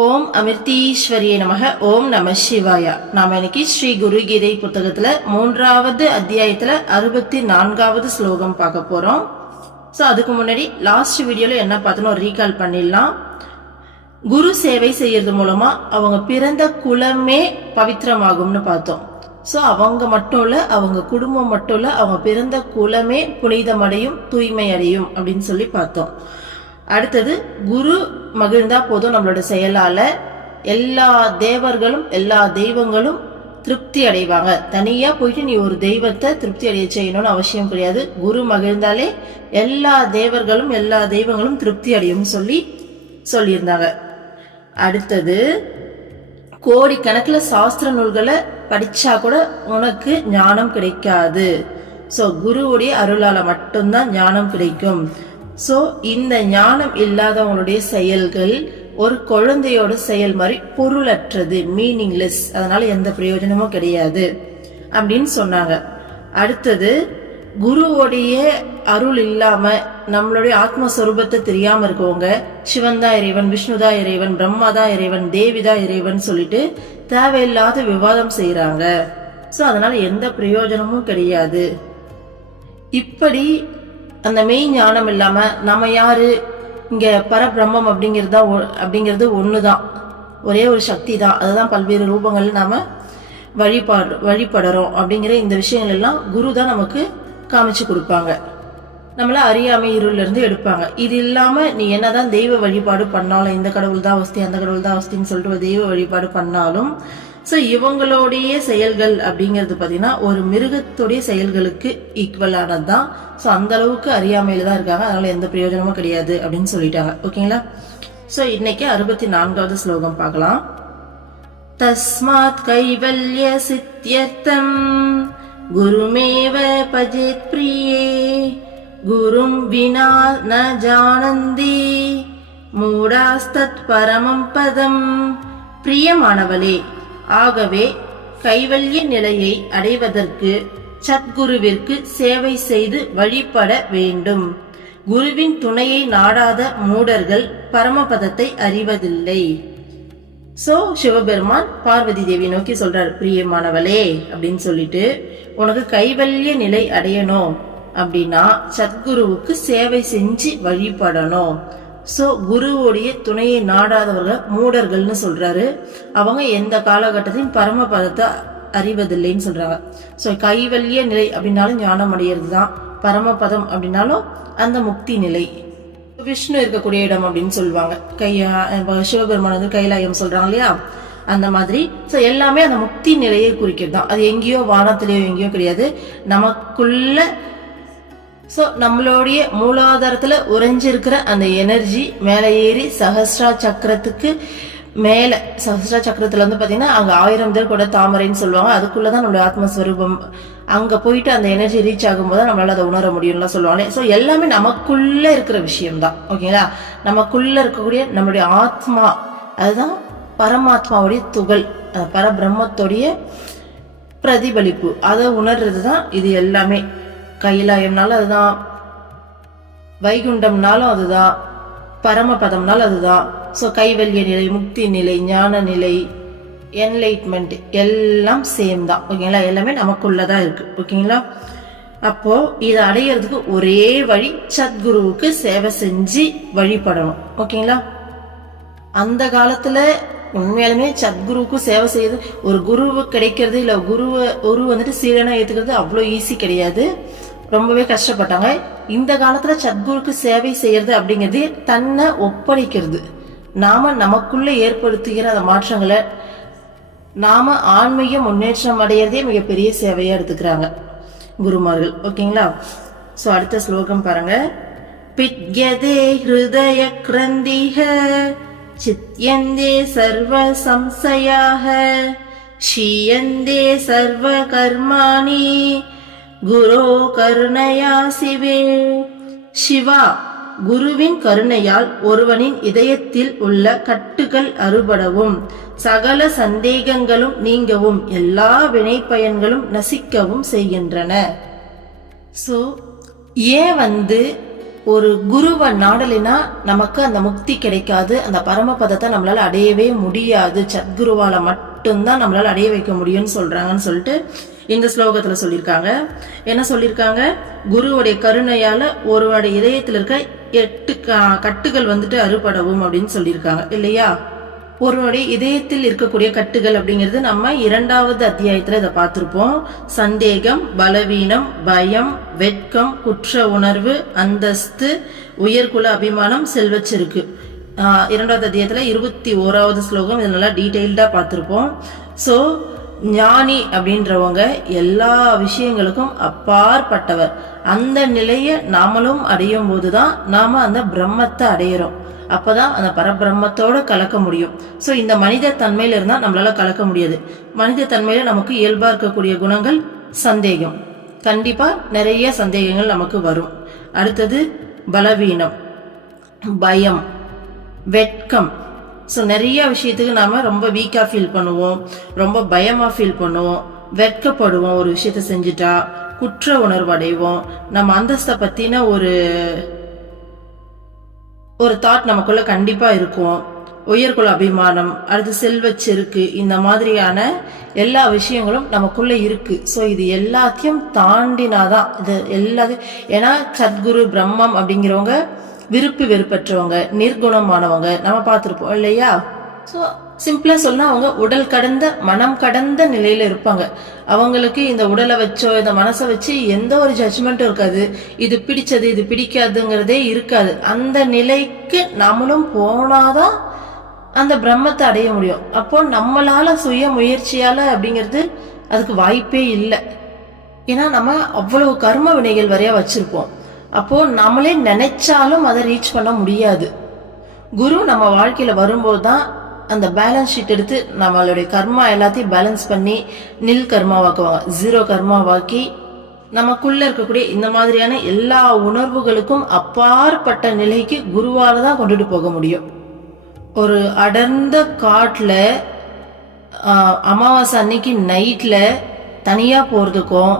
ஓம் அமிர்தீஸ்வரியே நமக. ஓம் நம சிவாயா. நாம இன்னைக்கு ஸ்ரீ குரு கீதை புத்தகத்துல 3வது அத்தியாயத்துல 64வது ஸ்லோகம் பார்க்க போறோம். ஸோ அதுக்கு முன்னாடி லாஸ்ட் வீடியோல என்ன பார்த்தோன்னு ஒரு ரீகால் பண்ணிடலாம். குரு சேவை செய்யறது மூலமா அவங்க பிறந்த குலமே பவித்திரமாகும்னு பார்த்தோம். ஸோ அவங்க மட்டும் இல்ல, அவங்க குடும்பம் மட்டும் இல்ல, அவங்க பிறந்த குலமே புனிதமடையும், தூய்மை அடையும் அப்படின்னு சொல்லி பார்த்தோம். அடுத்தது குரு மகிழ்ந்தா போதும் நம்மளோட செயலால எல்லா தேவர்களும் எல்லா தெய்வங்களும் திருப்தி அடைவாங்க. தனியா போயிட்டு நீ ஒரு தெய்வத்தை திருப்தி அடைய செய்யணும்னு அவசியம் கிடையாது. குரு மகிழ்ந்தாலே எல்லா தேவர்களும் எல்லா தெய்வங்களும் திருப்தி அடையும் சொல்லியிருந்தாங்க. அடுத்தது கோடிக்கணக்கில் சாஸ்திர நூல்களை படிச்சா கூட உனக்கு ஞானம் கிடைக்காது. ஸோ குருவுடைய அருளால மட்டும்தான் ஞானம் கிடைக்கும். ஸோ இந்த ஞானம் இல்லாதவங்களுடைய செயல்கள் ஒரு குழந்தையோட செயல் மாதிரி பொருளற்றது, மீனிங்லெஸ், அதனால எந்த பிரயோஜனமும் கிடையாது அப்படின்னு சொன்னாங்க. அடுத்தது குருவோடைய அருள் இல்லாம நம்மளுடைய ஆத்மஸ்வரூபத்தை தெரியாம இருக்கவங்க சிவன்தான் இறைவன், விஷ்ணுதான் இறைவன், பிரம்மாதான் இறைவன், தேவிதான் இறைவன் சொல்லிட்டு தேவையில்லாத விவாதம் செய்யறாங்க. ஸோ அதனால எந்த பிரயோஜனமும் கிடையாது. அந்த மெய் ஞானம் இல்லாம நம்ம யாரு, இங்க பரபிரம்மம் அப்படிங்கிறது ஒண்ணுதான், ஒரே ஒரு சக்தி தான், அதுதான் பல்வேறு ரூபங்கள் நாம வழிபடுறோம் அப்படிங்கிற இந்த விஷயங்கள் எல்லாம் குரு தான் நமக்கு காமிச்சு கொடுப்பாங்க. நம்மள அறியாமை இருள்ல இருந்து எடுப்பாங்க. இது இல்லாம நீ என்னதான் தெய்வ வழிபாடு பண்ணாலும், இந்த கடவுள் தான் அவஸ்தி அந்த கடவுள் தான் அவஸ்தின்னு சொல்லிட்டு ஒரு தெய்வ வழிபாடு பண்ணாலும், ஸோ இவங்களுடைய செயல்கள் அப்படிங்கிறது பார்த்தீங்கன்னா ஒரு மிருகத்துடைய செயல்களுக்கு ஈக்குவலானது தான். ஸோ அந்த அளவுக்கு அறியாமையில தான் இருக்காங்க, அதனால எந்த பிரயோஜனமும் கிடையாது அப்படின்னு சொல்லிட்டாங்க. ஓகேங்களா? ஸோ இன்னைக்கு 64வது ஸ்லோகம் பார்க்கலாம். தஸ்மாத் கைவல்ய சித்யர்த்தம் குருமேவ பஜேத் பிரியே குரும் வினா ந ஜானந்தி மூடாஸ்தத் பரமம் பதம். பிரியமானவளே, ஆகவே கைவல்ய நிலையை அடைவதற்கு சத்குருவிற்கு சேவை செய்து வழிபட வேண்டும். குருவின் துணையை நாடாத மூடர்கள் பரமபதத்தை அறிவதில்லை. சோ சிவபெருமான் பார்வதி தேவி நோக்கி சொல்றார், பிரியமானவளே அப்படின்னு சொல்லிட்டு, உனக்கு கைவல்ய நிலை அடையணும் அப்படின்னா சத்குருவுக்கு சேவை செஞ்சு வழிபடணும். ஸோ குருவுடைய துணையை நாடாதவர்கள் மூடர்கள்னு சொல்றாரு. அவங்க எந்த காலகட்டத்திலும் பரமபதத்தை அறிவதில்லைன்னு சொல்றாங்க. ஸோ கைவல்ய நிலை அப்படின்னாலும் ஞானம் அடையிறது தான், பரமபதம் அப்படின்னாலும் அந்த முக்தி நிலை, விஷ்ணு இருக்கக்கூடிய இடம் அப்படின்னு சொல்லுவாங்க. சிவபெருமான் வந்து கைலாயம் சொல்றாங்க இல்லையா, அந்த மாதிரி. ஸோ எல்லாமே அந்த முக்தி நிலையை குறிக்கிறது தான். அது எங்கேயோ வானத்திலேயோ எங்கேயோ கிடையாது, நமக்குள்ள. ஸோ நம்மளுடைய மூலாதாரத்துல உறைஞ்சிருக்கிற அந்த எனர்ஜி மேலே ஏறி சஹஸ்ரா சக்கரத்துக்கு மேல, சஹஸ்ரா சக்கரத்துல வந்து பாத்தீங்கன்னா அங்க 1000 பேர் கூட தாமரைன்னு சொல்லுவாங்க. அதுக்குள்ளதான் நம்மளுடைய ஆத்மஸ்வரூபம். அங்க போயிட்டு அந்த எனர்ஜி ரீச் ஆகும்போது நம்மளால அதை உணர முடியும்லாம் சொல்லுவாங்க. ஸோ எல்லாமே நமக்குள்ள இருக்கிற விஷயம் தான். ஓகேங்களா? நமக்குள்ள இருக்கக்கூடிய நம்மளுடைய ஆத்மா, அதுதான் பரமாத்மாவுடைய துகள், பரபிரம்மத்துடைய பிரதிபலிப்பு. அதை உணர்றது தான் இது எல்லாமே. கைலாயம்னாலும் அதுதான், வைகுண்டம்னாலும் அதுதான், பரமபதம்னாலும் அதுதான். ஸோ கைவல்ய நிலை, முக்தி நிலை, ஞான நிலை, என்லைட்மெண்ட் எல்லாம் சேம் தான். ஓகேங்களா? எல்லாமே நமக்குள்ளதான் இருக்கு. ஓகேங்களா? அப்போ இதை அடையிறதுக்கு ஒரே வழி சத்குருவுக்கு சேவை செஞ்சு வழிபடணும். ஓகேங்களா? அந்த காலத்துல உண்மையாலுமே சத்குருவுக்கு சேவை செய்யுது, ஒரு குருவு கிடைக்கிறது இல்ல, குரு வந்துட்டு சீடனா ஏத்துக்கிறது அவ்வளோ ஈஸி கிடையாது, ரொம்பவே கஷ்டப்பட்டாங்க. இந்த காலத்துல சத்குருக்கு சேவை செய்யறது அப்படிங்கிறது தன்னை ஒப்படைக்கிறது. நாம நமக்குள்ள ஏற்படுத்துகிற அந்த மாற்றங்களை நாம ஆன்மீக முன்னேற்றம் அடையிறதே மிகப்பெரிய சேவையா எடுத்துக்கிறாங்க குருமார்கள். ஓகேங்களா? சோ அடுத்த ஸ்லோகம் பாருங்க. பித்யதே ஹிருதய கிரந்திஹ சித்யந்தே சர்வ சம்சயாஹ ஷீயந்தே சர்வ கர்மாணி குரு கருணையா சிவே. சிவா, குருவின் கருணையால் ஒருவனின் இதயத்தில் உள்ள கட்டுகள் அறுபடவும், சகல சந்தேகங்களும் நீங்கவும், எல்லா வினை பயன்களும் நசிக்கவும் செய்கின்றன. சோ ஏன் ஒரு குருவை நாடலினா நமக்கு அந்த முக்தி கிடைக்காது, அந்த பரமபதத்தை நம்மளால அடையவே முடியாது. சத்குருவால மட்டும்தான் நம்மளால அடைய வைக்க முடியும்னு சொல்றாங்கன்னு சொல்லிட்டு இந்த ஸ்லோகத்துல சொல்லியிருக்காங்க. என்ன சொல்லியிருக்காங்க? குருவுடைய கருணையால ஒருவருடைய இதயத்தில் இருக்க 8 கட்டுகள் அறுபடவும் அப்படின்னு சொல்லியிருக்காங்க இல்லையா? ஒருவருடைய இதயத்தில் இருக்கக்கூடிய கட்டுகள் அப்படிங்கிறது நம்ம 2வது அத்தியாயத்துல இதை பார்த்திருப்போம். சந்தேகம், பலவீனம், பயம், வெட்கம், குற்ற உணர்வு, அந்தஸ்து, உயர்குல அபிமானம், செல்வச்செருக்கு. 2வது அத்தியாயத்துல 21வது ஸ்லோகம் இது நல்லா டீடைல்டா பார்த்திருப்போம். சோ ஞானி அப்படின்றவங்க எல்லா விஷயங்களுக்கும் அப்பாற்பட்டவர். அந்த நிலையை நாமளும் அடையும் போதுதான் நாம அந்த பிரம்மத்தை அடையிறோம். அப்பதான் அந்த பரபிரம்மத்தோட கலக்க முடியும். சோ இந்த மனித தன்மையில இருந்தா நம்மளால கலக்க முடியாது. மனித தன்மையில நமக்கு இயல்பா இருக்கக்கூடிய குணங்கள் சந்தேகம், கண்டிப்பா நிறைய சந்தேகங்கள் நமக்கு வரும். அடுத்தது பலவீனம், பயம், வெட்கம். ஸோ நிறைய விஷயத்துக்கு நாம ரொம்ப வீக்கா ஃபீல் பண்ணுவோம், ரொம்ப பயமா ஃபீல் பண்ணுவோம், வெட்கப்படுவோம் ஒரு விஷயத்த செஞ்சுட்டா, குற்ற உணர்வு அடைவோம், நம்ம அந்தஸ்தை பத்தின ஒரு தாட் நமக்குள்ள கண்டிப்பா இருக்கும், உயர்குல அபிமானம், அடுத்து செல்வச்செருக்கு, இந்த மாதிரியான எல்லா விஷயங்களும் நமக்குள்ள இருக்கு. ஸோ இது எல்லாத்தையும் தாண்டினாதான் இது எல்லாத்தையும். ஏன்னா சத்குரு பிரம்மம் அப்படிங்கிறவங்க விருப்பு வெறுப்பற்றவங்க, நிர்குணமானவங்க நம்ம பார்த்திருப்போம் இல்லையா? ஸோ சிம்பிளா சொன்னா அவங்க உடல் கடந்த மனம் கடந்த நிலையில இருப்பாங்க. அவங்களுக்கு இந்த உடலை வச்சோ இந்த மனசை வச்சு எந்த ஒரு ஜட்ஜ்மெண்ட்டும் இருக்காது. இது பிடிச்சது இது பிடிக்காதுங்கிறதே இருக்காது. அந்த நிலைக்கு நம்மளும் போனாதான் அந்த பிரம்மத்தை அடைய முடியும். அப்போ நம்மளால சுய முயற்சியால அப்படிங்கிறது அதுக்கு வாய்ப்பே இல்லை. ஏன்னா நம்ம அவ்வளவு கர்ம வினைகள் வரையா வச்சிருப்போம். அப்போ நம்மளே நினைச்சாலும் அதை ரீச் பண்ண முடியாது. குரு நம்ம வாழ்க்கையில வரும்போது தான் அந்த பேலன்ஸ் ஷீட் எடுத்து நம்மளுடைய கர்மா எல்லாத்தையும் பேலன்ஸ் பண்ணி நில் கர்மாவாக்குவாங்க, 0 கர்மாவாக்கி நமக்குள்ள இருக்கக்கூடிய இந்த மாதிரியான எல்லா உணர்வுகளுக்கும் அப்பாற்பட்ட நிலைக்கு குருவால தான் கொண்டுட்டு போக முடியும். ஒரு அடர்ந்த காட்டுல அமாவாசை அன்னைக்கு நைட்ல தனியா போறதுக்கும்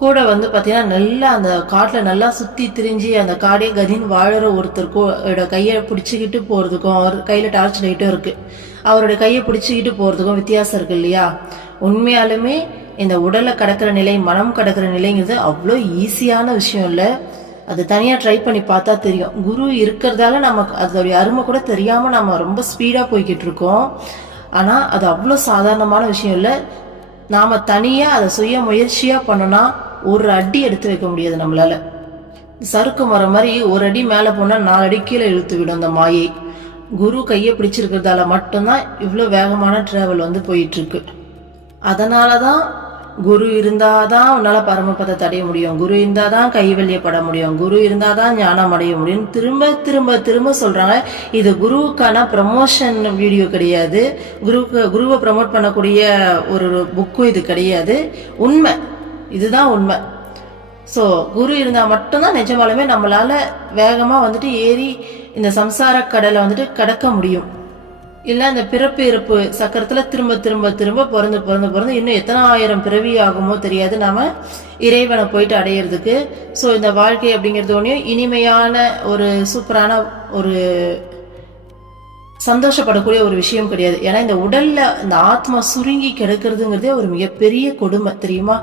கூட பாத்தீங்கன்னா நல்லா அந்த காட்டுல நல்லா சுத்தி திரிஞ்சு அந்த காடே கதின்னு வாழற ஒருத்தருக்கும் கையை பிடிச்சுக்கிட்டு போறதுக்கும், அவர் கையில டார்ச் லைட்டும் இருக்கு, அவருடைய கையை பிடிச்சுக்கிட்டு போறதுக்கும் வித்தியாசம் இருக்கு இல்லையா? உண்மையாலுமே இந்த உடலை கடக்கிற நிலை, மனம் கடக்கிற நிலைங்கிறது அவ்வளோ ஈஸியான விஷயம் இல்லை. அது தனியா ட்ரை பண்ணி பார்த்தா தெரியும். குரு இருக்கிறதால நமக்கு அதோடைய அருமை கூட தெரியாம நம்ம ரொம்ப ஸ்பீடா போய்கிட்டு இருக்கோம். ஆனா அது அவ்வளோ சாதாரணமான விஷயம் இல்லை. நாம தனியா அதை சுய முயற்சியா பண்ணோம்னா ஒரு அடி எடுத்து வைக்க முடியாது நம்மளால. சறுக்கு மரம் மாதிரி ஒரு அடி மேல போனா 4 அடி கீழே இழுத்து விடும் அந்த மாயை. குரு கையை பிடிச்சிருக்கிறதால மட்டும்தான் இவ்வளவு வேகமான டிராவல் போயிட்டு இருக்கு. அதனாலதான் குரு இருந்தாதான் உன்னால பரமபதத்தை அடைய முடியும், குரு இருந்தாதான் கைவல்யப்பட முடியும், குரு இருந்தாதான் ஞானம் அடைய முடியும் திரும்ப திரும்ப திரும்ப சொல்றாங்க. இது குருவுக்கான ப்ரமோஷன் வீடியோ கிடையாது, குருவை ப்ரமோட் பண்ணக்கூடிய ஒரு புக்கும் இது கிடையாது. உண்மை, இதுதான் உண்மை. ஸோ குரு இருந்தா மட்டும்தான் நிஜமாலுமே நம்மளால வேகமா ஏறி இந்த சம்சார கடலை கடக்க முடியும். இல்ல இந்த பிறப்பு இறப்பு சக்கரத்துல திரும்ப திரும்ப திரும்ப பிறந்து பிறந்து பிறந்து இன்னும் எத்தனை 1000 பிறவி ஆகுமோ தெரியாது நாம இறைவனை போயிட்டு அடையிறதுக்கு. ஸோ இந்த வாழ்க்கை அப்படிங்கிறது ஒன்றையும் இனிமையான ஒரு சூப்பரான ஒரு சந்தோஷப்படக்கூடிய ஒரு விஷயம் கிடையாது. ஏன்னா இந்த உடல்ல இந்த ஆத்மா சுருங்கி கிடக்கிறதுங்கிறதே ஒரு மிகப்பெரிய கொடுமை தெரியுமா?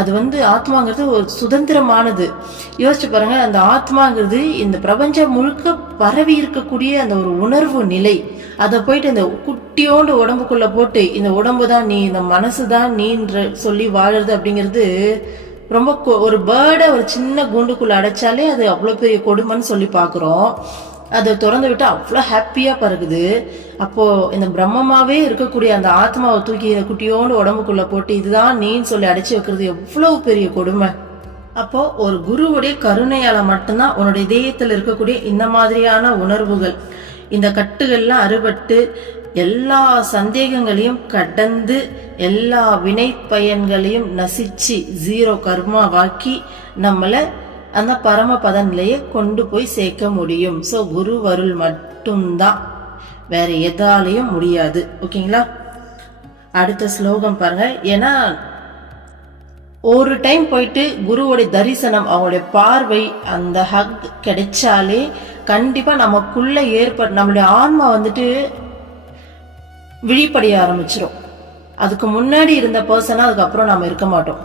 அது ஆத்மாங்கிறது ஒரு சுதந்திரமானது. யோசிச்சு பாருங்க, அந்த ஆத்மாங்கிறது இந்த பிரபஞ்சம் முழுக்க பரவி இருக்கக்கூடிய அந்த ஒரு உணர்வு நிலை. அதை போயிட்டு இந்த குட்டியோண்டு உடம்புக்குள்ள போட்டு இந்த உடம்பு தான் நீ, இந்த மனசு தான் நீன்ற சொல்லி வாழறது அப்படிங்கிறது ரொம்ப ஒரு பேர்டை ஒரு சின்ன கூண்டுக்குள்ள அடைச்சாலே அது அவ்வளவு பெரிய கொடுமைன்னு சொல்லி பாக்குறோம். அதை திறந்து விட்டு அவ்வளோ ஹாப்பியா பறகுது. அப்போ இந்த பிரம்மமாவே இருக்கக்கூடிய அந்த ஆத்மாவை தூக்கி இந்த குட்டியோண்டு உடம்புக்குள்ள போட்டு இதுதான் நீன்னு சொல்லி அடைச்சி வைக்கிறது எவ்வளவு பெரிய கொடுமை. அப்போ ஒரு குருவுடைய கருணையால மட்டும்தான் உன்னுடைய இதயத்தில் இருக்கக்கூடிய இந்த மாதிரியான உணர்வுகள், இந்த கட்டுகள்லாம் அறுபட்டு எல்லா சந்தேகங்களையும் கடந்து எல்லா வினை பயன்களையும் நசிச்சு 0 கர்மாவாக்கி நம்மளை அந்த பரமபத நிலையை கொண்டு போய் சேர்க்க முடியும். ஸோ குரு அருள் மட்டும்தான், வேற எதாலையும் முடியாது. ஓகேங்களா? அடுத்த ஸ்லோகம் பாருங்க. ஏன்னா ஒரு டைம் போயிட்டு குருவோடைய தரிசனம், அவங்களுடைய பார்வை, அந்த ஹக் கிடைச்சாலே கண்டிப்பா நமக்குள்ள நம்மளுடைய ஆன்மா வந்துட்டு விழிப்படைய ஆரம்பிச்சிடும். அதுக்கு முன்னாடி இருந்த பர்சனா அதுக்கப்புறம் நாம இருக்க மாட்டோம்.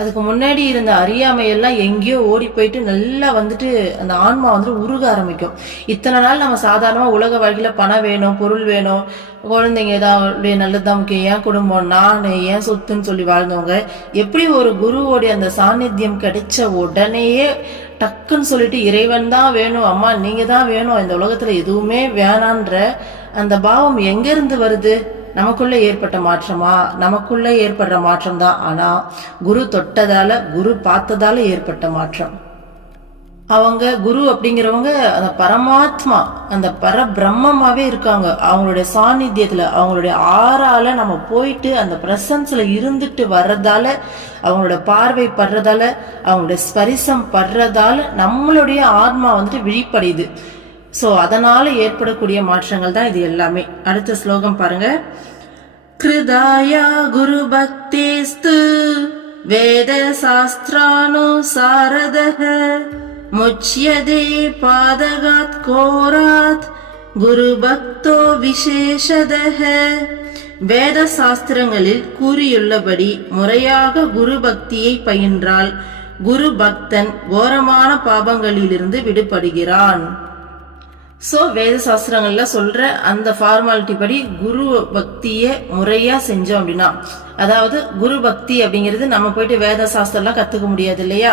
அதுக்கு முன்னாடி இருந்த அறியாமையெல்லாம் எங்கேயோ ஓடி போயிட்டு நல்லா வந்துட்டு அந்த ஆன்மா வந்துட்டு உருக ஆரம்பிக்கும். இத்தனை நாள் நம்ம சாதாரணமா உலக வாழ்க்கையில பணம் வேணும், பொருள் வேணும், குழந்தைங்க ஏதாவது நல்லதுதான் முக்கியம், ஏன் குடும்பம், நான் ஏன் சொத்துன்னு சொல்லி வாழ்ந்தவங்க எப்படி ஒரு குருவோடைய அந்த சாநித்தியம் கிடைச்ச உடனேயே டக்குன்னு சொல்லிட்டு இறைவன் தான் வேணும், அம்மா நீங்க தான் வேணும், இந்த உலகத்துல எதுவுமே வேணான்ற அந்த பாவம் எங்க இருந்து வருது? நமக்குள்ள ஏற்பட்ட மாற்றமா? நமக்குள்ள ஏற்படுற மாற்றம் தான். ஆனா குரு தொட்டதால, குரு பார்த்ததால ஏற்பட்ட மாற்றம். அவங்க குரு அப்படிங்கிறவங்க அந்த பரமாத்மா, அந்த பரபிரம்மமாவே இருக்காங்க. அவங்களுடைய சாநித்தியத்துல, அவங்களுடைய ஆறால நம்ம போயிட்டு அந்த பிரசன்ஸ்ல இருந்துட்டு வர்றதால, அவங்களோட பார்வை படுறதால, அவங்களுடைய ஸ்பரிசம் படுறதால நம்மளுடைய ஆத்மா வந்துட்டு விழிப்படையுது. சோ அதனால ஏற்படக்கூடிய மாற்றங்கள் தான் இது எல்லாமே. அடுத்த ஸ்லோகம் பாருங்க. கிருதாயா குரு பக்தேஸ்து வேத சாஸ்திரானுசாரதஹ முச்யதே பாதகாத் கோராத் குரு பக்தோ விசேஷதஹ. வேத சாஸ்திரங்களில் கூறியுள்ளபடி முறையாக குரு பக்தியை பயின்றால் குரு பக்தன் கோரமான பாபங்களிலிருந்து விடுபடுகிறான். சோ வேத சாஸ்திரங்கள்ல சொல்ற அந்த ஃபார்மாலிட்டி படி குரு பக்திய முறையா செஞ்சோம் அப்படின்னா, அதாவது குரு பக்தி அப்படிங்கிறது நம்ம போயிட்டு வேத சாஸ்திரம் எல்லாம் கத்துக்க முடியாது இல்லையா?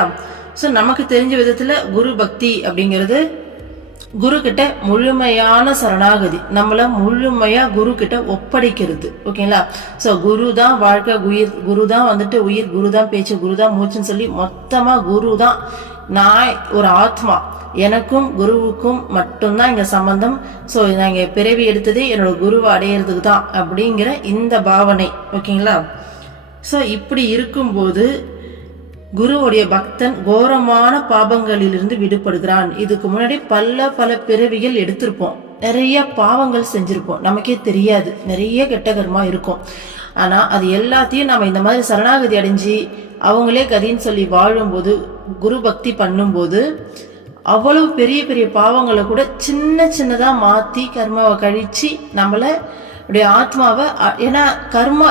சோ நமக்கு தெரிஞ்ச விதத்துல குரு பக்தி அப்படிங்கிறது குரு கிட்ட முழுமையான சரணாகதி, நம்மள முழுமையா குரு கிட்ட ஒப்படைக்கிறது. ஓகேங்களா? சோ குரு தான் வாழ்க்கை, உயிர் குரு தான் வந்துட்டு உயிர், குரு தான் பேச்சு, குரு தான் மூச்சுன்னு சொல்லி மொத்தமா குரு தான். நான் ஒரு ஆத்மா, எனக்கும் குருவுக்கும் மட்டும்தான் இங்க சம்பந்தம். சோ நான் இங்க பிறவி எடுத்ததே என்னோட குருவை அடையிறதுக்கு தான் அப்படிங்கிற இந்த பாவனை. ஓகேங்களா? சோ இப்படி இருக்கும்போது குருவுடைய பக்தன் கோரமான பாபங்களிலிருந்து விடுபடுகிறான். இதுக்கு முன்னாடி பல பிறவிகள் எடுத்திருப்போம், நிறைய பாவங்கள் செஞ்சிருப்போம், நமக்கே தெரியாது, நிறைய கெட்ட கர்மா இருக்கும். ஆனா அது எல்லாத்தையும் நம்ம இந்த மாதிரி சரணாகதி அடைஞ்சு அவங்களே கதின்னு சொல்லி வாழும்போது, குரு பக்தி பண்ணும்போது அவ்வளவு பெரிய பாவங்களை கூட சின்னதா மாத்தி கர்மாவை கழிச்சு நம்மள ஆத்மாவை, ஏன்னா கர்மா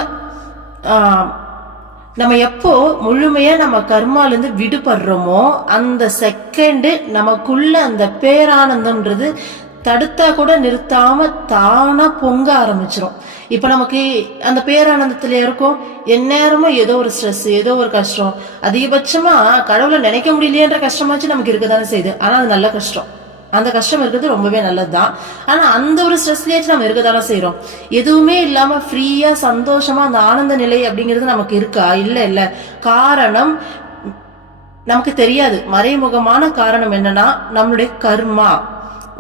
நம்ம எப்போ முழுமையா நம்ம கர்மால இருந்து விடுபடுறோமோ அந்த செகண்ட் நமக்குள்ள அந்த பேரானந்தம்ன்றது தடுத்தா கூட நிறுத்தாம தானா பொங்க ஆரம்பிச்சிரும். இப்ப நமக்கு அந்த பேரானந்தத்துல இருக்கும், எந்நேரமும் ஏதோ ஒரு ஸ்ட்ரெஸ், ஏதோ ஒரு கஷ்டம், அதிகபட்சமா கடவுளை நினைக்க முடியலையன்ற கஷ்டமாச்சு நமக்கு இருக்கதானே செய்யுது. ஆனா அது நல்ல கஷ்டம், அந்த கஷ்டம் இருக்கிறது ரொம்பவே நல்லதுதான். ஆனா அந்த ஒரு ஸ்ட்ரெஸ்லயாச்சும் நம்ம இருக்கதானே செய்யறோம். எதுவுமே இல்லாம ஃப்ரீயா சந்தோஷமா அந்த ஆனந்த நிலை அப்படிங்கிறது நமக்கு இருக்கா? இல்ல. காரணம் நமக்கு தெரியாது. மறைமுகமான காரணம் என்னன்னா நம்மளுடைய கர்மா.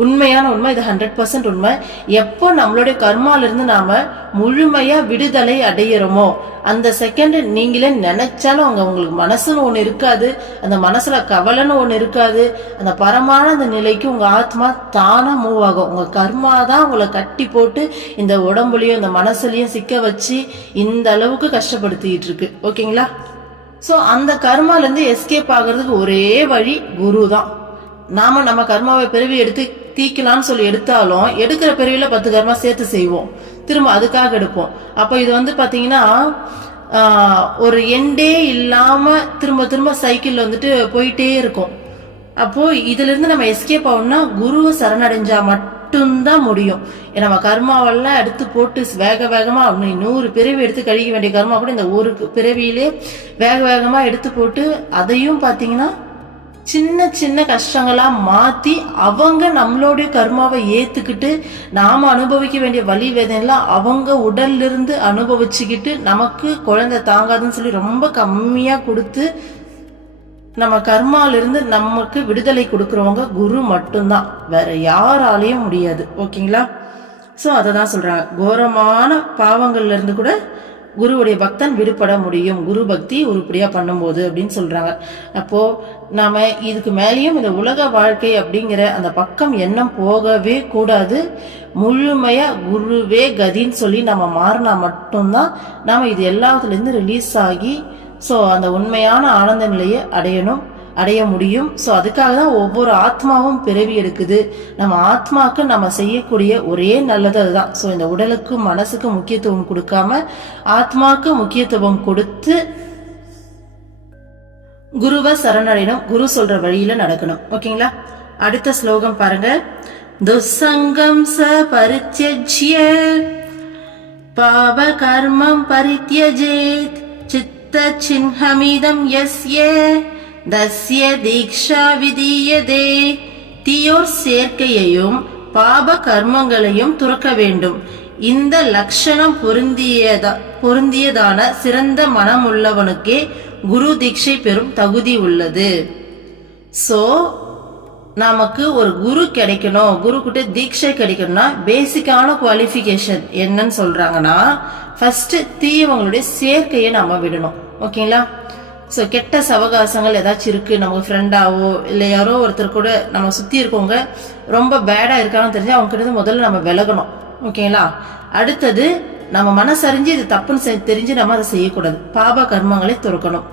உண்மையான உண்மை இது, 100% உண்மை. எப்போ நம்மளுடைய கர்மால இருந்து நாம முழுமையா விடுதலை அடையிறோமோ அந்த செகண்ட் நீங்களே நினைச்சாலும் உங்களுக்கு மனசுன்னு ஒண்ணு இருக்காது, அந்த மனசுல கவலைன்னு ஒண்ணு இருக்காது. அந்த பரமான அந்த நிலைக்கு உங்க ஆத்மா தானா மூவ் ஆகும். உங்க கர்மா தான் உங்களை கட்டி போட்டு இந்த உடம்புலயும் இந்த மனசுலயும் சிக்க வச்சு இந்த அளவுக்கு கஷ்டப்படுத்திட்டு இருக்கு. ஓகேங்களா? சோ அந்த கர்மால இருந்து எஸ்கேப் ஆகுறதுக்கு ஒரே வழி குரு தான். நாம நம்ம கர்மாவை பிறவி எடுத்து தீக்கலாம்னு சொல்லி எடுத்தாலும் எடுக்கிற பிறவில 10 கர்மா சேர்த்து செய்வோம், திரும்ப அதுக்காக எடுப்போம். அப்போ இது பாத்தீங்கன்னா ஒரு எண்டே இல்லாம திரும்ப சைக்கிள் வந்துட்டு போயிட்டே இருக்கும். அப்போ இதுல இருந்து நம்ம எஸ்கேப் ஆகணும்னா குருவை சரணடைஞ்சா மட்டும்தான் முடியும். நம்ம கர்மாவெல்லாம் எடுத்து போட்டு வேகமா 100 பிறவி எடுத்து கழிக்க வேண்டிய கர்மா கூட இந்த ஒரு பிறவியிலே வேகமா எடுத்து போட்டு அதையும் பாத்தீங்கன்னா சின்ன கஷ்டங்களா மாத்தி அவங்க நம்மளுடைய கர்மாவை ஏத்துக்கிட்டு நாம அனுபவிக்க வேண்டிய வலி வேதனைலாம் அவங்க உடல்ல இருந்து அனுபவிச்சுக்கிட்டு நமக்கு குழந்தை தாங்காதுன்னு சொல்லி ரொம்ப கம்மியா கொடுத்து நம்ம கர்மால இருந்து நமக்கு விடுதலை கொடுக்கறவங்க குரு மட்டும்தான், வேற யாராலையும் முடியாது. ஓகேங்களா? சோ அததான் சொல்றாங்க, கோரமான பாவங்கள்ல இருந்து கூட குருவுடைய பக்தன் விடுபட முடியும் குரு பக்தி உருப்படியா பண்ணும்போது அப்படின்னு சொல்றாங்க. அப்போ நாம இதுக்கு மேலேயும் இந்த உலக வாழ்க்கை அப்படிங்கிற அந்த பக்கம் எண்ணம் போகவே கூடாது. முழுமையா குருவே கதின்னு சொல்லி நம்ம மாறினா மட்டும்தான் நாம இது எல்லாத்துல இருந்து ரிலீஸ் ஆகி ஸோ அந்த உண்மையான ஆனந்த நிலையை அடைய முடியும். ஸோ அதுக்காக தான் ஒவ்வொரு ஆத்மாவும் பிறவி எடுக்குது. நம்ம ஆத்மாவுக்கு நம்ம செய்யக்கூடிய ஒரே நல்லது அதுதான். ஸோ இந்த உடலுக்கும் மனசுக்கும் முக்கியத்துவம் கொடுக்காம ஆத்மாவுக்கு முக்கியத்துவம் கொடுத்து குருவை சரணடையணும், குரு சொல்ற வழியில நடக்கணும். ஓகேங்களா? அடுத்த ஸ்லோகம் பாருங்க. துசங்கம் ச பரித்யஜ்ய பாவ கர்மம் பரித்யஜேத் சித்த சின்ஹமிதம் யஸ்ய தஸ்ய தீக்ஷா விதீயதே. தீயோர் சேர்க்கையையும் பாப கர்மங்களையும் துறக்க வேண்டும். இந்த லட்சணம் பொருந்தியதான சிறந்த மனம் உள்ளவனுக்கே குரு தீட்சை பெறும் தகுதி உள்ளது. சோ நமக்கு ஒரு குரு கிடைக்கணும், குரு கிட்ட தீட்சை கிடைக்கணும்னா பேசிக்கான குவாலிஃபிகேஷன் என்னன்னு சொல்றாங்கன்னா, ஃபர்ஸ்ட் தீயவங்களுடைய சேர்க்கையை நம்ம விடணும். ஓகேங்களா? ஸோ கெட்ட சவகாசங்கள் ஏதாச்சும் இருக்கு, நமக்கு ஃப்ரெண்டாவோ இல்லை யாரோ ஒருத்தர் கூட நம்ம சுற்றி இருக்கவங்க ரொம்ப பேடாக இருக்காங்கன்னு தெரிஞ்சு அவங்க கிட்ட முதல்ல நம்ம விலகணும். ஓகேங்களா? அடுத்தது நம்ம மனசறிஞ்சு இது தப்புன்னு தெரிஞ்சு நம்ம அதை செய்யக்கூடாது. பாப கர்மங்களை துறக்கணும்.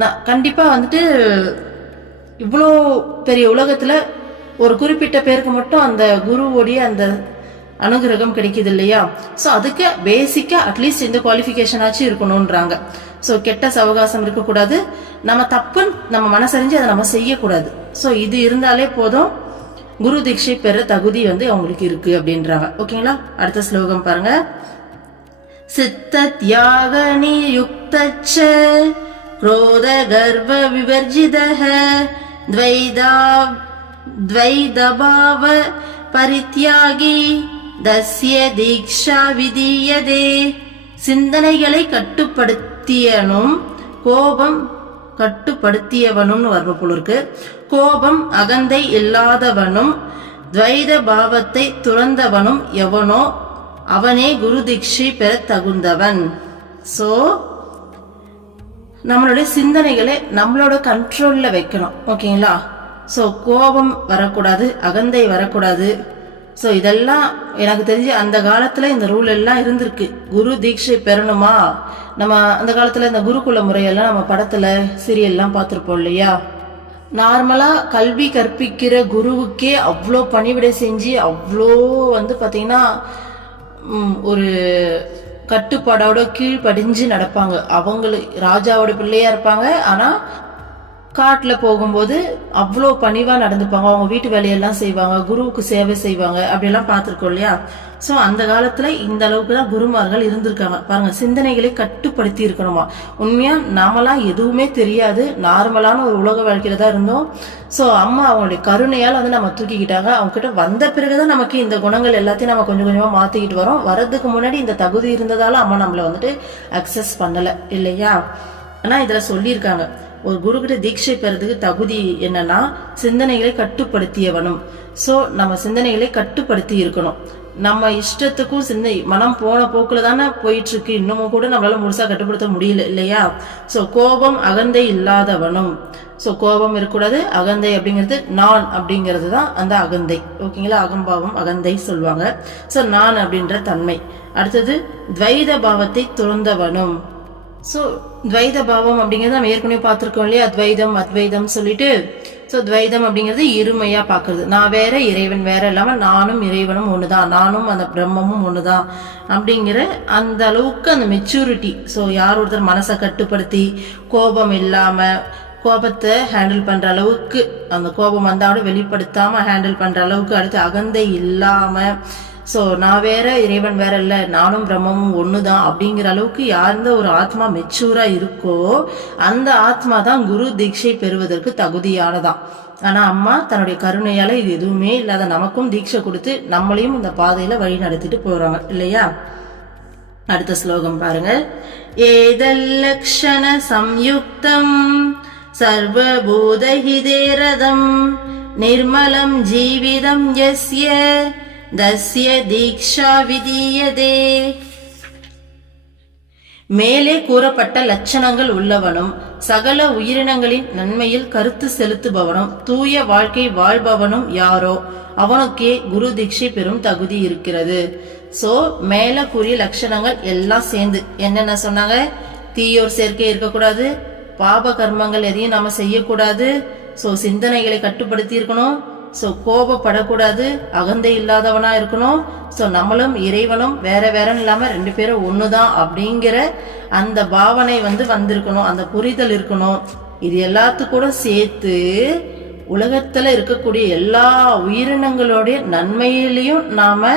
நான் கண்டிப்பா இவ்வளோ பெரிய உலகத்துல ஒரு குறிப்பிட்ட பேருக்கு மட்டும் அந்த குருவோடைய அந்த அனுகிரகம் கிடைக்குது இல்லையா? ஸோ அதுக்கு பேசிக்கா அட்லீஸ்ட் இந்த குவாலிஃபிகேஷன் ஆச்சு இருக்கணும்ன்றாங்க. ஸோ கெட்ட சவகாசம் இருக்கக்கூடாது, நம்ம தப்புன்னு நம்ம மனசறிஞ்சு அதை நம்ம செய்யக்கூடாது. ஸோ இது இருந்தாலே போதும், குரு தீட்சை பெற தகுதி அவங்களுக்கு இருக்கு அப்படின்றாங்க. ஓகேங்களா? அடுத்த ஸ்லோகம் பாருங்க. சித்த தியாக நியுக்தச்ச क्रोध गर्व विवर्जितः द्वैतभाव परित्यागी தஸ்ய தீக்ஷா விதீயதே. சிந்தனைகளை கட்டுப்படுத்தியவனும் வர்றபோல இருக்கு. கோபம் அகந்தை இல்லாதவனும் துவைத பாவத்தை துறந்தவனும் எவனோ அவனே குரு தீட்சை பெற தகுந்தவன். சோ நம்மளுடைய சிந்தனைகளை நம்மளோட கண்ட்ரோல்ல வைக்கணும். ஓகேங்களா? ஸோ கோபம் வரக்கூடாது, அகந்தை வரக்கூடாது. ஸோ இதெல்லாம் எனக்கு தெரிஞ்சு அந்த காலத்துல இந்த ரூல் எல்லாம் இருந்திருக்கு. குரு தீட்சை பெறணுமா, நம்ம அந்த காலத்துல இந்த குருகுல முறையெல்லாம் நம்ம படத்துல சீரியல்லாம் பார்த்துருப்போம் இல்லையா? நார்மலா கல்வி கற்பிக்கிற குருவுக்கே அவ்வளோ பணிவிடை செஞ்சு அவ்வளோ பாத்தீங்கன்னா ஒரு கட்டுப்பாடோட கீழ்படிஞ்சு நடப்பாங்க. அவங்களுக்கு ராஜாவோட பிள்ளையா இருப்பாங்க, ஆனா காட்டுல போகும்போது அவ்வளோ பணிவா நடந்துப்பாங்க. அவங்க வீட்டு வேலையெல்லாம் செய்வாங்க, குருவுக்கு சேவை செய்வாங்க, அப்படியெல்லாம் பார்த்துருக்கோம் இல்லையா? ஸோ அந்த காலத்துல இந்த அளவுக்கு தான் குருமார்கள் இருந்திருக்காங்க. பாருங்க, சிந்தனைகளை கட்டுப்படுத்தி இருக்கணுமா. உண்மையா நாமெல்லாம் எதுவுமே தெரியாது, நார்மலான ஒரு உலக வாழ்க்கையில தான் இருந்தோம். ஸோ அம்மா அவங்களுடைய கருணையால் நம்ம தூக்கிக்கிட்டாங்க. அவங்க கிட்ட வந்த பிறகுதான் நமக்கு இந்த குணங்கள் எல்லாத்தையும் நம்ம கொஞ்சம் கொஞ்சமா மாத்திக்கிட்டு வரோம். வர்றதுக்கு முன்னாடி இந்த தகுதி இருந்ததால அம்மா நம்மள அக்சஸ் பண்ணல இல்லையா? ஆனா இதுல சொல்லியிருக்காங்க, ஒரு குரு கிட்ட தீட்சை பெறதுக்கு தகுதி என்னன்னா சிந்தனைகளை கட்டுப்படுத்தியவனும். சோ நம்ம சிந்தனைகளை கட்டுப்படுத்தி இருக்கணும். நம்ம இஷ்டத்துக்கும் மனம் போன போக்குல தானே போயிட்டு இருக்கு. இன்னமும் கூட நம்மளால முழுசா கட்டுப்படுத்த முடியல இல்லையா? சோ கோபம் அகந்தை இல்லாதவனும். சோ கோபம் இருக்கக்கூடாது. அகந்தை அப்படிங்கிறது நான் அப்படிங்கிறது தான் அந்த அகந்தை. ஓகேங்களா? அகம்பாவம் அகந்தை சொல்லுவாங்க. சோ நான் அப்படின்ற தன்மை. அடுத்தது துவைத பாவத்தை துறந்தவனும். ஸோ துவைத பாவம் அப்படிங்கிறது நம்ம ஏற்கனவே பார்த்துருக்கோம் இல்லையா? துவைதம் அத்வைதம் சொல்லிட்டு. ஸோ துவைதம் அப்படிங்கிறது இருமையா பார்க்கறது. நான் வேற, இறைவன் வேற இல்லாம நானும் இறைவனும் ஒண்ணுதான், நானும் அந்த பிரம்மமும் ஒண்ணுதான் அப்படிங்கிற அந்த அளவுக்கு அந்த மெச்சூரிட்டி. ஸோ யார் ஒருத்தர் மனசை கட்டுப்படுத்தி கோபம் இல்லாம கோபத்தை ஹேண்டில் பண்ற அளவுக்கு, அந்த கோபம் வந்தாவோட வெளிப்படுத்தாம ஹேண்டில் பண்ற அளவுக்கு, அடுத்து அகந்தை இல்லாம, சோ நான் வேற இறைவன் வேற இல்ல, நானும் பிரம்மமும் ஒண்ணுதான் அப்படிங்கிற அளவுக்கு யார்ந்த ஒரு ஆத்மா மெச்சூரா இருக்கோ அந்த ஆத்மா தான் குரு தீட்சை பெறுவதற்கு தகுதியானதான். ஆனா அம்மா தன்னுடைய கருணையால இது எதுவுமே இல்லாத நமக்கும் தீட்சை கொடுத்து நம்மளையும் இந்த பாதையில வழி நடத்திட்டு போறாங்க இல்லையா? அடுத்த ஸ்லோகம் பாருங்க. ஏதல்லக்ஷண சம்யுக்தம் சர்வபூதஹிதேரதம் நிர்மலம் ஜீவிதம் யஸ்ய தஸ்ய தீக்ஷா விதீயதே. மேலே கூறப்பட்ட லட்சணங்கள் உள்ளவனும் சகல உயிரினங்களின் நன்மையில் கருத்து செலுத்துபவனும் தூய வாழ்க்கை வாழ்பவனும் யாரோ அவனுக்கே குரு தீட்சை பெறும் தகுதி இருக்கிறது. சோ மேல கூறிய லட்சணங்கள் எல்லாம் சேர்ந்து என்னென்ன சொன்னாங்க? தீயோர் சேர்க்கை இருக்கக்கூடாது, பாப கர்மங்கள் எதையும் நம்ம செய்யக்கூடாது. ஸோ சிந்தனைகளை கட்டுப்படுத்தி இருக்கணும். ஸோ கோபப்படக்கூடாது, அகந்தை இல்லாதவனா இருக்கணும். ஸோ நம்மளும் இறைவனும் வேற வேறன்னு இல்லாம 2 பேரும் ஒண்ணுதான் அப்படிங்கிற அந்த பாவனை வந்திருக்கணும், அந்த புரிதல் இருக்கணும். இது எல்லாத்துக்கூட சேர்த்து உலகத்துல இருக்கக்கூடிய எல்லா உயிரினங்களுடைய நன்மையிலையும் நாம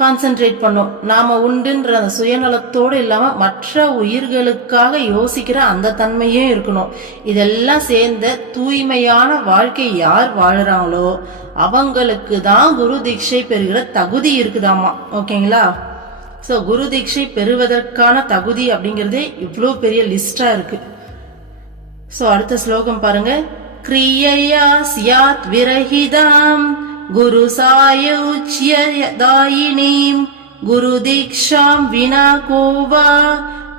கான்சென்ட்ரேட் பண்ணோம். நாம உண்டுன்ற அந்த சுயநலத்தோடு இல்லாம மற்ற உயிர்களுக்காக யோசிக்கிற அந்த தன்மையும் இருக்கணும். இதெல்லாம் சேர்ந்த தூய்மையான வாழ்க்கை யார் வாழுறாங்களோ அவங்களுக்கு தான் குரு தீட்சை பெறுகிற தகுதி இருக்குதாமா. ஓகேங்களா? ஸோ குரு தீட்சை பெறுவதற்கான தகுதி அப்படிங்கிறதே இவ்வளோ பெரிய லிஸ்டா இருக்கு. ஸோ அடுத்த ஸ்லோகம் பாருங்க. கிரியையா சியாத் விரஹிதாம் குரு சாயுச்யதாயினீம் குரு தீக்ஷாம் வினா கோவா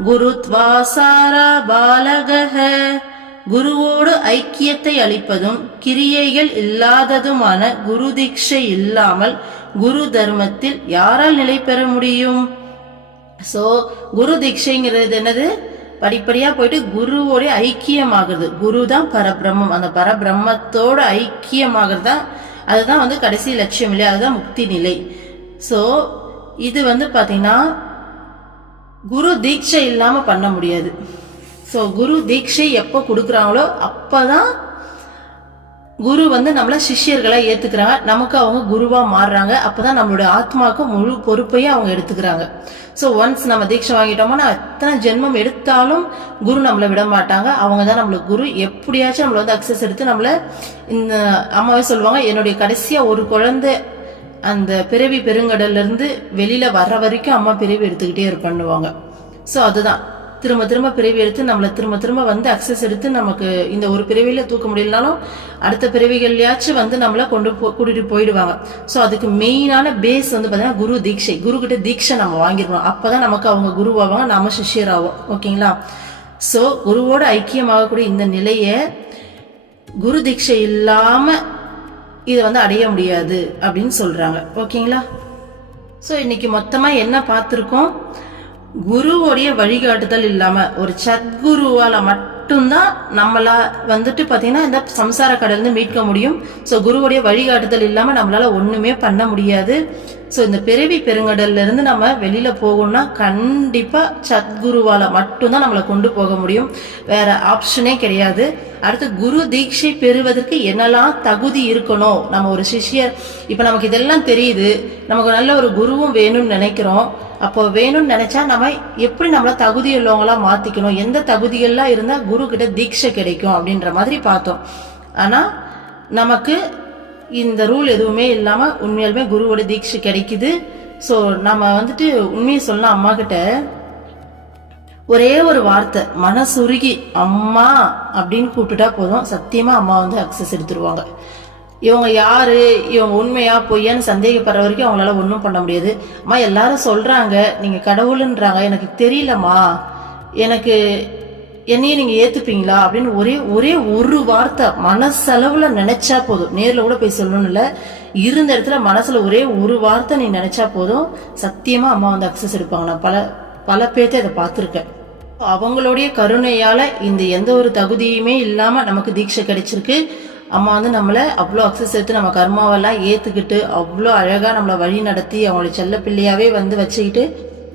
குருத்வாசாரா பாலகஹ. குருவோடு ஐக்கியத்தை அளிப்பதும் கிரியைகள் இல்லாததுமான குரு தீட்சை இல்லாமல் குரு தர்மத்தில் யாரால் நிலை பெற முடியும்? சோ குரு தீட்சைங்கிறது என்னது? படிப்படியா போயிட்டு குருவோட ஐக்கியமாகிறது. குரு தான் பரபிரம்மம். அந்த பரபிரம்மத்தோட ஐக்கியமாகிறது தான், அதுதான் கடைசி லட்சியம் இல்லையா? அதுதான் முக்தி நிலை. சோ இது பாத்தீங்கன்னா குரு தீட்சை இல்லாம பண்ண முடியாது. சோ குரு தீட்சை எப்ப கொடுக்கறாங்களோ அப்பதான் குரு நம்மள சிஷ்யர்களை ஏத்துக்கிறாங்க, நமக்கு அவங்க குருவா மாறுறாங்க. அப்பதான் நம்மளுடைய ஆத்மாவுக்கு முழு பொறுப்பையும் அவங்க எடுத்துக்கிறாங்க. சோ ஒன்ஸ் நம்ம தீட்சை வாங்கிட்டோம்னா எத்தனை ஜென்மம் எடுத்தாலும் குரு நம்மளை விட மாட்டாங்க. அவங்க தான் நம்மளுக்கு குரு. எப்படியாச்சும் நம்மள அக்சஸ் எடுத்து நம்மள, இந்த அம்மாவே சொல்லுவாங்க, என்னுடைய கடைசியா ஒரு குழந்தை அந்த பிறவி பெருங்கடல்ல இருந்து வெளியில வர்ற வரைக்கும் அம்மா பிறவி எடுத்துக்கிட்டே இருப்பாங்க. சோ அதுதான் திரும்ப திரும்ப பிறவி எடுத்து நம்மளை திரும்ப திரும்ப அக்சஸ் எடுத்து நமக்கு இந்த ஒரு பிறவியில தூக்க முடியலனாலும் அடுத்த பிறவிகள்லயாச்சும் நம்மள கூட்டிட்டு போயிடுவாங்க. சோ அதுக்கு மெயினான பேஸ் பாத்தீங்கன்னா குரு தீட்சை. குரு கிட்ட தீட்சை நம்ம வாங்கிருக்கணும். அப்பதான் நமக்கு அவங்க குருவாவாங்க, நாம சிஷ்யராகும். ஓகேங்களா? சோ குருவோட ஐக்கியமாகக்கூடிய இந்த நிலைய குரு தீட்சை இல்லாம இதை அடைய முடியாது அப்படின்னு சொல்றாங்க. ஓகேங்களா? சோ இன்னைக்கு மொத்தமா என்ன பார்த்திருக்கோம்? குருவோடைய வழிகாட்டுதல் இல்லாம ஒரு சத்குருவால மட்டும்தான் நம்மளா பாத்தீங்கன்னா இந்த சம்சார கடல்ல மீட்க முடியும். சோ குருவோடைய வழிகாட்டுதல் இல்லாம நம்மளால ஒண்ணுமே பண்ண முடியாது. சோ இந்த பிறவி பெருங்கடல்ல இருந்து நம்ம வெளியில போகணும்னா கண்டிப்பா சத்குருவால மட்டும்தான் நம்மளை கொண்டு போக முடியும். வேற ஆப்ஷனே கிடையாது. அடுத்து குரு தீட்சை பெறுவதற்கு என்னெல்லாம் தகுதி இருக்கணும்? நம்ம ஒரு சிஷ்யர், இப்ப நமக்கு இதெல்லாம் தெரியுது, நமக்கு நல்ல ஒரு குருவும் வேணும்னு நினைக்கிறோம். அப்போ வேணும்னு நினைச்சா நம்ம எப்படி நம்மள தகுதி உள்ளவங்களா மாத்திக்கணும், எந்த தகுதிகள்லாம் இருந்தா குரு கிட்ட தீட்சை கிடைக்கும் அப்படின்ற மாதிரி பார்த்தோம். ஆனா நமக்கு இந்த ரூல் எதுவுமே இல்லாம உண்மையாலுமே குருவோட தீட்சை கிடைக்குது. சோ நம்ம உண்மையை சொல்லலாம், அம்மா கிட்ட ஒரே ஒரு வார்த்தை மனசுருகி அம்மா அப்படின்னு கூப்பிட்டுட்டா போதும், சத்தியமா அம்மா அக்சஸ் எடுத்துருவாங்க. இவங்க யாரு, இவங்க உண்மையா பொய்யான்னு சந்தேகப்படுற வரைக்கும் அவங்களால ஒன்றும் பண்ண முடியாது. அம்மா எல்லாரும் சொல்றாங்க நீங்க கடவுளுன்றாங்க, எனக்கு தெரியலம்மா, எனக்கு என்னையும் நீங்க ஏத்துப்பீங்களா அப்படின்னு ஒரே ஒரு வார்த்தை மனசளவுல நினைச்சா போதும். நேர்ல கூட போய் சொல்லணும்னு இல்ல, இருந்த இடத்துல மனசுல ஒரே ஒரு வார்த்தை நீ நினைச்சா போதும், சத்தியமா அம்மா அக்சஸ் எடுப்பாங்க. நான் பல பேர்த்த இதை பார்த்திருக்கேன். அவங்களுடைய கருணையால இந்த எந்த ஒரு தகுதியுமே இல்லாம நமக்கு தீட்சை கிடைச்சிருக்கு. அம்மா நம்மள அவ்வளோ அக்சஸ் எடுத்து நம்ம கர்மாவெல்லாம் ஏத்துக்கிட்டு அவ்வளோ அழகா நம்மளை வழி நடத்தி அவங்களோட செல்ல பிள்ளையாவே வச்சுக்கிட்டு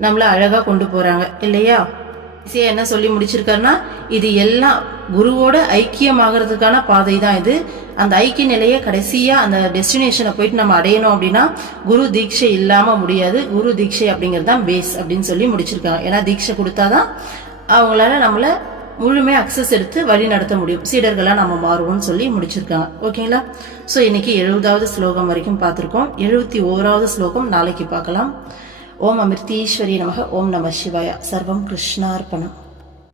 நம்மள அழகா கொண்டு போறாங்க இல்லையா? என்ன சொல்லி முடிச்சிருக்காருன்னா, இது எல்லாம் குருவோட ஐக்கியமாகறதுக்கான பாதை தான் இது. அந்த ஐக்கிய நிலையை கடைசியா அந்த டெஸ்டினேஷனை போயிட்டு நம்ம அடையணும் அப்படின்னா குரு தீட்சை இல்லாம முடியாது. குரு தீட்சை அப்படிங்கிறது தான் பேஸ் அப்படின்னு சொல்லி முடிச்சிருக்காங்க. ஏன்னா தீட்சை கொடுத்தாதான் அவங்களால நம்மள முழுமையா அக்சஸ் எடுத்து வழி நடத்த முடியும், சீடர்களா நம்ம மாறுவோம்னு சொல்லி முடிச்சிருக்காங்க. ஓகேங்களா? சோ இன்னைக்கு 70வது ஸ்லோகம் வரைக்கும் பார்த்திருக்கோம். 71வது ஸ்லோகம் நாளைக்கு பார்க்கலாம். ஓம் அமிர்தீஸ்வரி நமக. ஓம் நம சிவாய. சர்வம் கிருஷ்ணார்ப்பணம்.